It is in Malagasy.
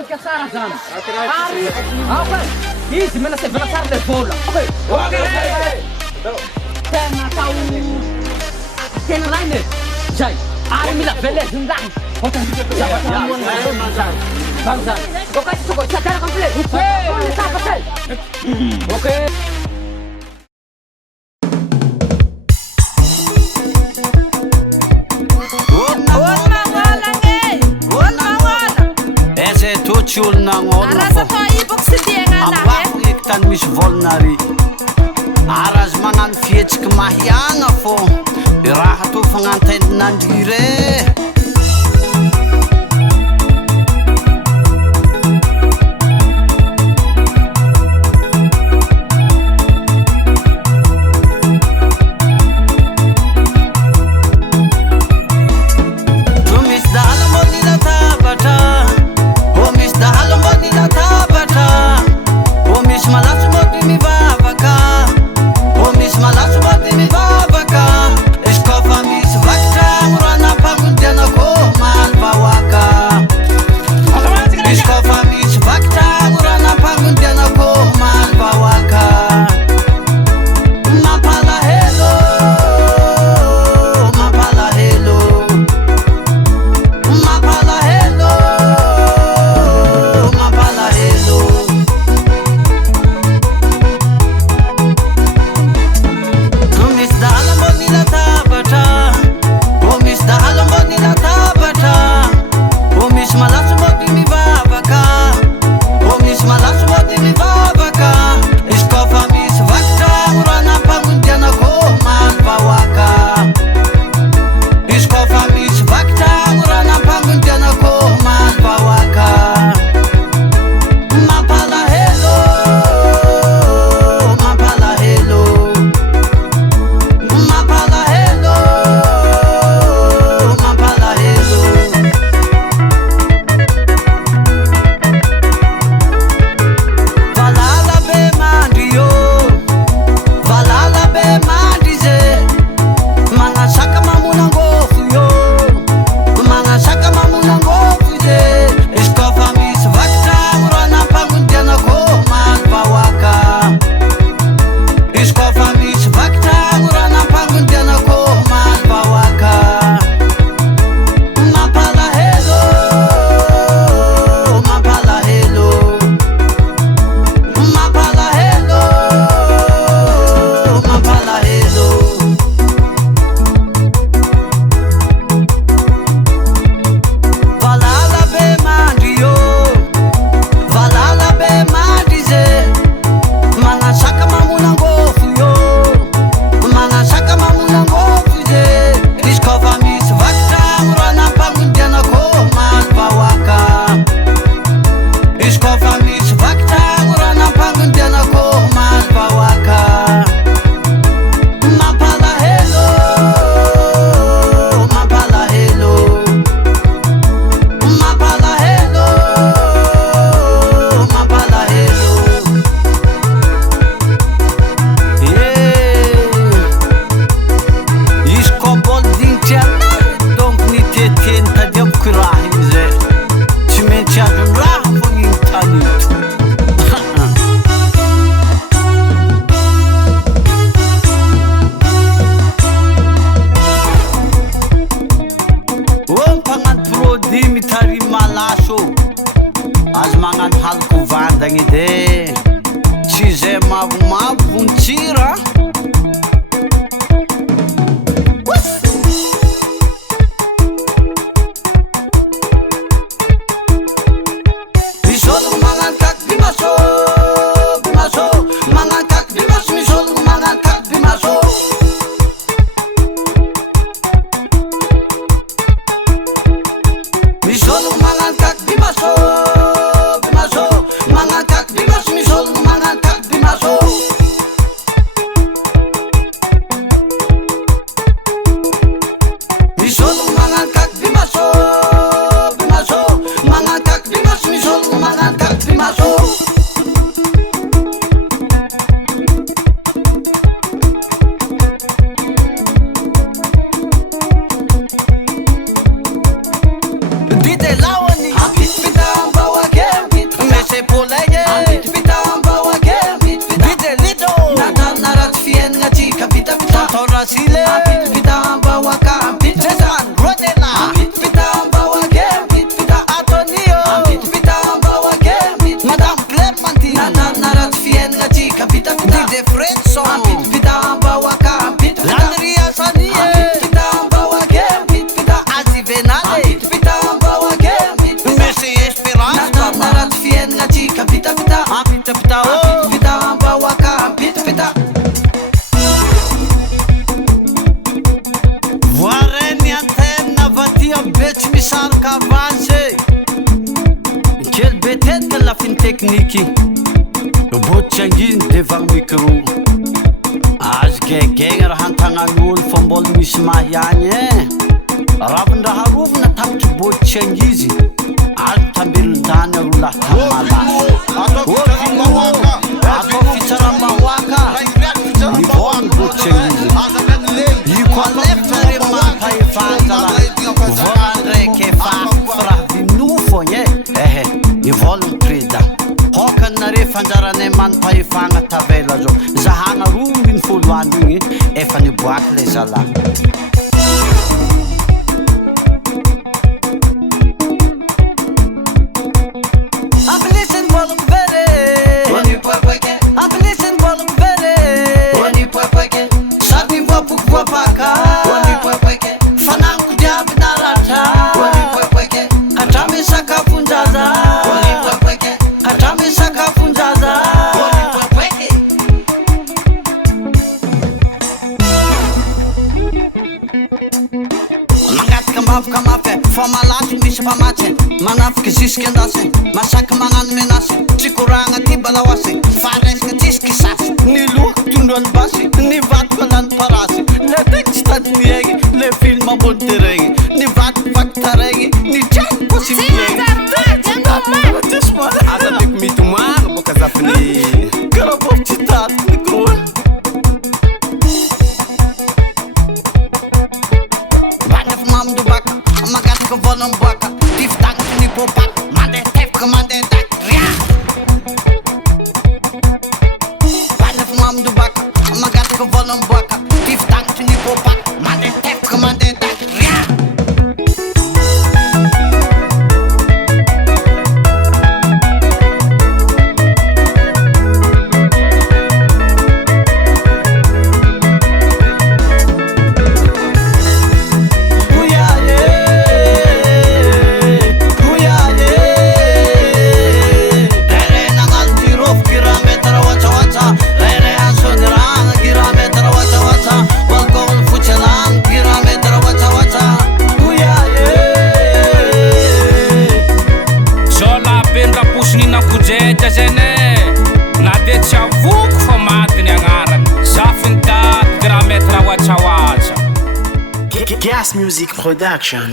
mandanika tsara zany ary okay izy mena sevana tsara le vola tena atao tena lainy zay ary mila veleziny lahy Bang zany okay tsoko tsakara complet okay Tsy olona agnolona ambafoeky tany misy volana ary arazy magnano fihetsiky mahiagna fô I raha tô fagnantenanandire rasile pita bawaka pita rodela pita bawake pita atonio pita bawake madam clementine narat fienga tika pita de frenso pita bawaka pita landria sanie pita bawake pita azivenale pita bawake mesi esperanza narat fienga tika pita pita pita bawaka pita Vareni antenna vatia betsy misaraka avance kely betety la fin tekniky botsy anginy deva micro azo gegegna raha antagnan'olo fa mbola misy mahiagny ravindraha rovina tamotry botsy angizy azo tambelon-dany aro lahatamalasy atao fitsaram-bahoaka nivolny botsy angizy ikolefnare mampahefantala voandraiky efa raha vinofogny nivolny preda hokanare fanjaranay manompahefagna tavela zao zahagna roa miny folo andro igny efa niboaky le zala ampilisiny vologny vere ampilisiny vologny vere sady voapokovoapaka fananiko diaby naratra hatramy sakafonjaza hatramy sakafonjaza mangataka mbavoka mafy fa malaty misy mpamatsy manafiky zisiky andasy masaky magnano menasy tsy koragna ty balaoasy faresaka tsisiky sasy nilohako tondroany basy nivatiko alany parasy le teky tsy tady miegny le film ambony teregny nivatiko vaky taregny nitraiko possiblegny aza tiako mitomagno boka zafiny karaha boka tsy tady micro Banef mamdubaka magataka volomboaka tifitagnaky nipopaka mandeha tefaka mandeha daky ria Banef mamdubaka magataka volomboaka tifitagnaky nipopaka mandeha tefaka mandeha daky ria na dia tsy avoko fa matiny agnarany ZAFIN'I DADY grammetra ohatsaohatsa Gas Music Production.